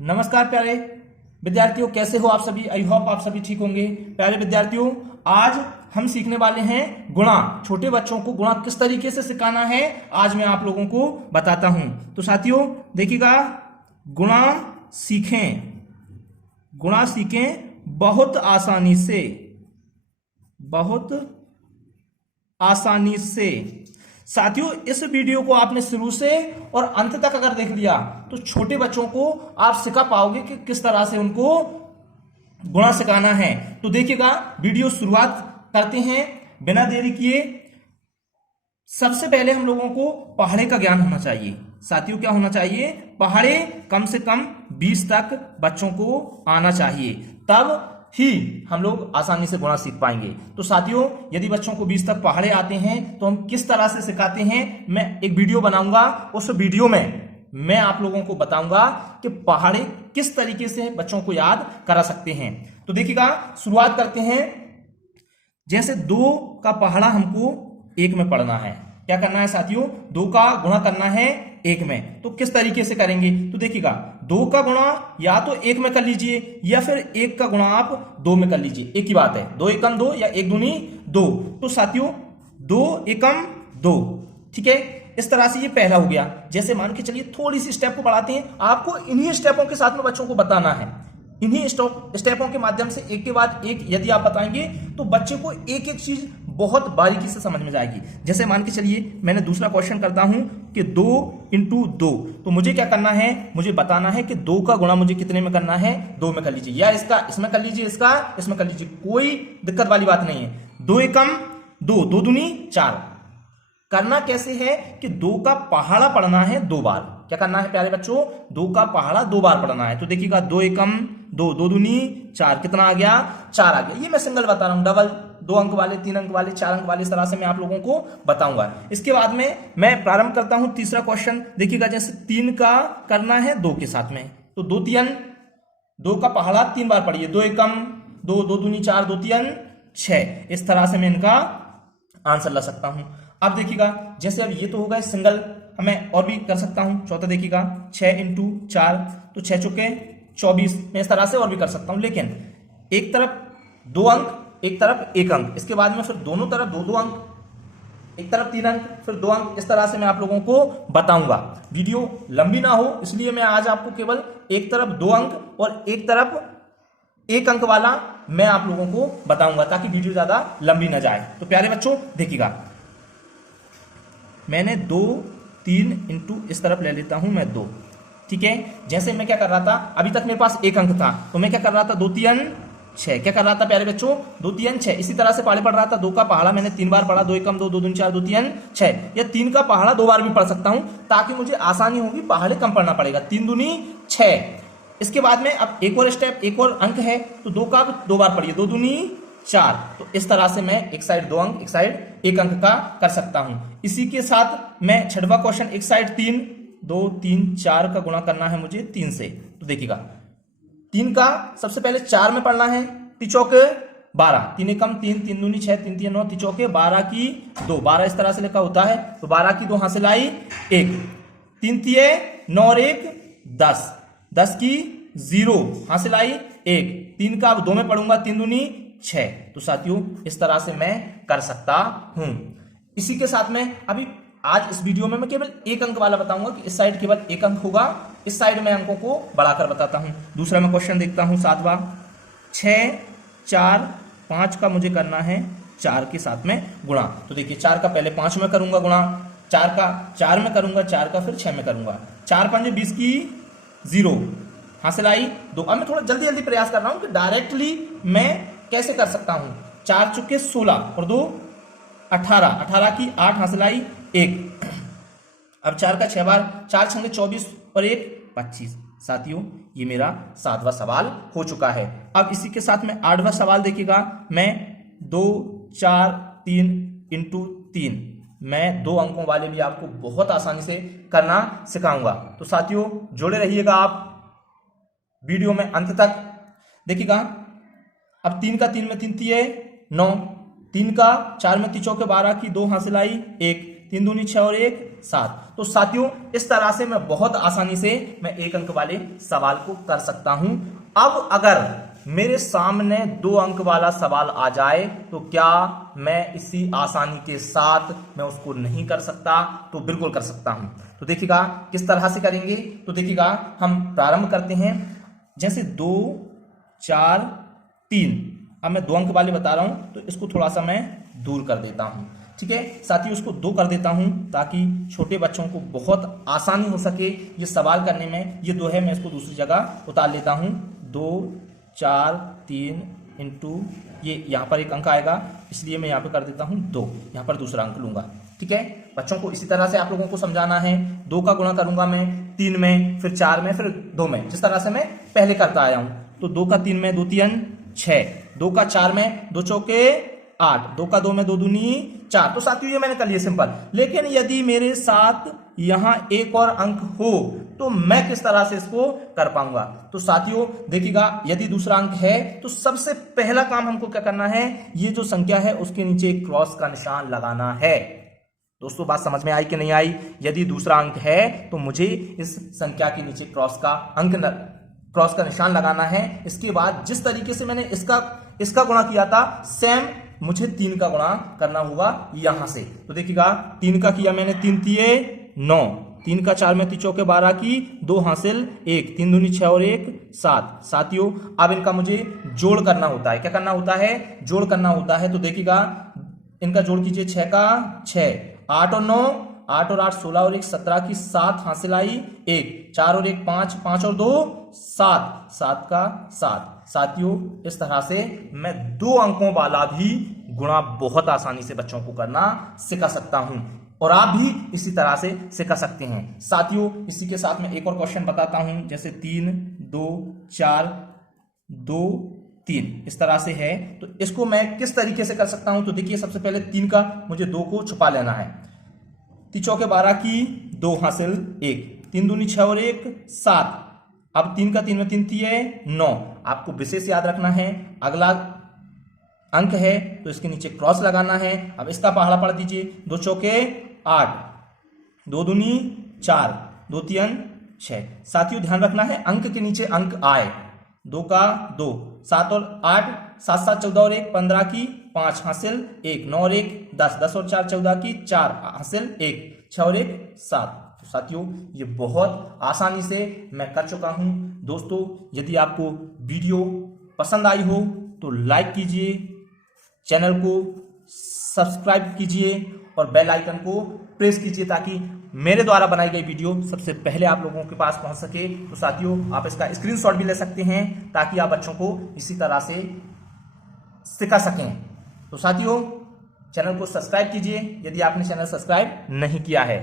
नमस्कार प्यारे विद्यार्थियों, कैसे हो आप सभी। आई होप आप सभी ठीक होंगे। प्यारे विद्यार्थियों, आज हम सीखने वाले हैं गुणा। छोटे बच्चों को गुणा किस तरीके से सिखाना है आज मैं आप लोगों को बताता हूं। तो साथियों देखिएगा, गुणा सीखें बहुत आसानी से। साथियों, इस वीडियो को आपने शुरू से और अंत तक अगर देख लिया तो छोटे बच्चों को आप सिखा पाओगे कि किस तरह से उनको गुणा सिखाना है। तो देखिएगा, वीडियो शुरुआत करते हैं बिना देरी किए। सबसे पहले हम लोगों को पहाड़े का ज्ञान होना चाहिए। साथियों, क्या होना चाहिए? पहाड़े कम से कम 20 तक बच्चों को आना चाहिए, तब ही हम लोग आसानी से गुणा सीख पाएंगे। तो साथियों, यदि बच्चों को 20 तक पहाड़े आते हैं तो हम किस तरह से सिखाते हैं, मैं एक वीडियो बनाऊंगा। उस वीडियो में मैं आप लोगों को बताऊंगा कि पहाड़े किस तरीके से बच्चों को याद करा सकते हैं। तो देखिएगा, शुरुआत करते हैं। जैसे 2 का पहाड़ा हमको 1 में पढ़ना है। क्या करना है साथियों? 2 का गुणा करना है 1 में। तो किस तरीके से करेंगे? तो देखिएगा, 2 का गुणा या तो 1 में कर लीजिए या फिर 1 का गुणा आप 2 में कर लीजिए। एक ही बात है, 2 एकम 2 या 1 दूनी 2। तो साथियों 2 एकम 2, ठीक है। इस तरह से ये पहला हो गया। जैसे मान के चलिए थोड़ी सी स्टेप को बढ़ाते हैं। आपको इन्हीं स्टेपों के साथ में बच्चों को बताना है। इन्हीं स्टेपों के माध्यम से एक के बाद एक यदि आप बताएंगे तो बच्चे को एक एक चीज बहुत बारीकी से समझ में जाएगी। जैसे मान के चलिए मैंने दूसरा क्वेश्चन करता हूं कि 2 इंटू 2। तो मुझे क्या करना है? मुझे बताना है कि 2 का गुणा मुझे कितने में करना है? 2 में कर लीजिए, या इसका इसमें कर लीजिए, इसका इसमें कर लीजिए, कोई दिक्कत वाली बात नहीं है। 2 एकम 2, 2 दूनी 4। करना कैसे है कि 2 का पहाड़ा पढ़ना है 2 बार। क्या करना है प्यारे बच्चों? 2 का पहाड़ा 2 बार पढ़ना है। तो देखिएगा, 2 एकम 2, 2 दूनी 4, कितना आ गया? 4 आ गया। ये मैं सिंगल बता रहा हूं, डबल 2 अंक वाले, 3 अंक वाले, 4 अंक वाले, इस तरह से मैं आप लोगों को बताऊंगा। इसके बाद में मैं प्रारंभ करता हूं तीसरा क्वेश्चन। देखिएगा, जैसे 3 का करना है 2 के साथ में, तो 2 3, 2 का पहाड़ा 3 बार पढ़िए। 2 एकम 2, 2 दूनी 4, 2 3 6। इस तरह से मैं इनका आंसर ला सकता हूं। अब देखिएगा, जैसे अब ये तो होगा सिंगल, मैं और भी कर सकता हूं। चौथा देखिएगा, 6 इंटू 4, तो 6 चुके 24। मैं इस तरह से और भी कर सकता हूं, लेकिन एक तरफ 2 अंक, एक तरफ 1 अंक, इसके बाद में फिर दोनों तरफ 2-2 अंक, एक तरफ 3 अंक, फिर 2 अंक, इस तरह से मैं आप लोगों को बताऊंगा। वीडियो लंबी ना हो इसलिए मैं आज आपको केवल एक तरफ 2 अंक और एक तरफ 1 अंक वाला मैं आप लोगों को बताऊंगा, ताकि वीडियो ज्यादा लंबी ना जाए। तो प्यारे बच्चों देखिएगा, मैंने 2 3 इंटू इस तरफ ले लेता हूं मैं 2, ठीक है। जैसे मैं क्या कर रहा था, अभी तक मेरे पास 1 अंक था, तो मैं क्या कर रहा था? 2 3 6। क्या कर रहा था प्यारे बच्चों? 2 3 6। इसी तरह से पढ़ रहा था। 2 का पहाड़ा मैंने 3 बार पढ़ा, 2 एकम 2, 2 दूनी 4, 2 3 6। या 3 का पहाड़ा 2 बार भी पढ़ सकता हूं, ताकि मुझे आसानी होगी, पहाड़े कम पढ़ना पड़ेगा। 3 दूनी 6। इसके बाद में अब एक और स्टेप, एक और अंक है, तो 2 का 2 बार पढ़िए, 2 दूनी 4। तो इस तरह से मैं एक साइड 2 अंक, एक साइड 1 अंक का कर सकता हूं। इसी के साथ मैं छठवां क्वेश्चन, एक साइड 3, 2 3 4 का गुणा करना है मुझे 3 से। तो देखिएगा, 3 का सबसे पहले 4 में पढ़ना है, 3 चौके 12, 3 एकम 3, 3 दूनी 6, 3 3 9, 3 चौके 12 की 2, 12 इस तरह से लिखा होता है। तो 12 की 2 हासिल आई 1, 3 तिये 9 और 1 10, 10 की 0 हासिल आई 1, 3 का अब 2 में पढ़ूंगा, 3 दूनी 6। तो साथियों इस तरह से मैं कर सकता हूं। इसी के साथ में अभी आज इस वीडियो में मैं केवल 1 अंक वाला बताऊंगा कि इस साइड केवल 1 अंक होगा, इस साइड में अंकों को बढ़ाकर बताता हूं। दूसरा मैं क्वेश्चन देखता हूं, 7वां। 6 4 5 का मुझे करना है 4 के साथ में गुणा। तो देखिए, 4 का पहले 5 में करूंगा गुणा, 4 का 4 में करूंगा, 4 का फिर 6 में करूंगा। 4 5 20 की 0 हासिल आई 2। अब मैं थोड़ा जल्दी जल्दी प्रयास कर रहा हूं कि डायरेक्टली मैं कैसे कर सकता हूं। 4 चुके 16 और 2 18, 18 की 8 हासिल आई 1। अब 4 का 6 बार, 4 छंगे 24 और 1 25। साथियों ये मेरा 7वां सवाल हो चुका है। अब इसी के साथ में 8वां सवाल देखिएगा, मैं 2 4 3 इंटू 3, मैं 2 अंकों वाले भी आपको बहुत आसानी से करना सिखाऊंगा। तो साथियों जुड़े रहिएगा आप वीडियो में अंत तक। देखिएगा, अब 3 का 3 में 3 तिये 9, 3 का 4 में 3 चौके 12 की 2 हासिल आई 1, 3 दूनी 6 और 1 7। तो साथियों इस तरह से मैं बहुत आसानी से मैं 1 अंक वाले सवाल को कर सकता हूं। अब अगर मेरे सामने 2 अंक वाला सवाल आ जाए तो क्या मैं इसी आसानी के साथ मैं उसको नहीं कर सकता? तो बिल्कुल कर सकता हूं। तो देखिएगा किस तरह से करेंगे। तो देखिएगा हम प्रारंभ करते हैं, जैसे 2 4 3। अब मैं 2 अंक वाले बता रहा हूं तो इसको थोड़ा सा मैं दूर कर देता हूं, ठीक है साथियों। उसको 2 कर देता हूं ताकि छोटे बच्चों को बहुत आसानी हो सके ये सवाल करने में। ये 2 है, मैं इसको दूसरी जगह उतार लेता हूं। 2 4 3 इंटू ये यहाँ पर 1 अंक आएगा, इसलिए मैं यहाँ पे कर देता हूँ 2। यहाँ पर दूसरा अंक लूंगा, ठीक है। बच्चों को इसी तरह से आप लोगों को समझाना है। 2 का गुणा करूंगा मैं 3 में, फिर 4 में, फिर 2 में, जिस तरह से मैं पहले करता आया हूं। तो 2 का 3 में 2 3 6, 2 का 4 में 2 चौके 8, 2 का 2 में 2 दूनी 4। तो साथियों ये मैंने कर लिया सिंपल। लेकिन यदि मेरे साथ यहां एक और अंक हो तो मैं किस तरह से इसको कर पाऊंगा? तो साथियों देखिएगा, यदि दूसरा अंक है तो सबसे पहला काम हमको क्या करना है, ये जो संख्या है उसके नीचे क्रॉस का निशान लगाना है। दोस्तों बात समझ में आई कि नहीं आई? यदि दूसरा अंक है तो मुझे इस संख्या के नीचे क्रॉस का निशान लगाना है। इसके बाद जिस तरीके से मैंने इसका गुणा किया था, सेम मुझे 3 का गुणा करना होगा यहां से। तो देखिएगा 3 का किया मैंने, 3 तिये 9, 3 का 4 में 3 चौके 12 की 2 हासिल 1, 3 दूनी 6 और 1 7। साथियों अब इनका मुझे जोड़ करना होता है। क्या करना होता है? जोड़ करना होता है। तो देखिएगा इनका जोड़ कीजिए, 6 का 6, 8 और 9, 8 और 8 16 और 1 17 की 7 हासिल आई 1, 4 और 1 5, 5 और 2 7, 7 का 7। साथियों इस तरह से मैं 2 अंकों वाला भी गुणा बहुत आसानी से बच्चों को करना सिखा सकता हूं, और आप भी इसी तरह से सिखा सकते हैं। साथियों इसी के साथ मैं एक और क्वेश्चन बताता हूं, जैसे 3 2 4 2 3 इस तरह से है। तो इसको मैं किस तरीके से कर सकता हूं? तो देखिए सबसे पहले 3 का मुझे 2 को छुपा लेना है। 3 चौके 12 की 2 हासिल 1, 3 दूनी 6 और 1 7। अब 3 का 3 में 3 तिये 9। आपको विशेष याद रखना है, अगला अंक है तो इसके नीचे क्रॉस लगाना है। अब इसका पहाड़ा पढ़ दीजिए, 2 चौके 8, 2 दूनी 4, 2 3 6। साथियों ध्यान रखना है अंक के नीचे अंक आए। 2 का 2, 7 और 8, 7 7 14 और 1 15 की 5 हासिल 1, 9 और 1 10, 10 और 4 14 की 4 हासिल 1, 6 और 1 7। तो साथियों ये बहुत आसानी से मैं कर चुका हूं। दोस्तों यदि आपको वीडियो पसंद आई हो तो लाइक कीजिए, चैनल को सब्सक्राइब कीजिए और बेल आइकन को प्रेस कीजिए ताकि मेरे द्वारा बनाई गई वीडियो सबसे पहले आप लोगों के पास पहुंच सके। तो साथियों आप इसका स्क्रीनशॉट भी ले सकते हैं ताकि आप बच्चों को इसी तरह से सिखा सकें। तो साथियों चैनल को सब्सक्राइब कीजिए यदि आपने चैनल सब्सक्राइब नहीं किया है।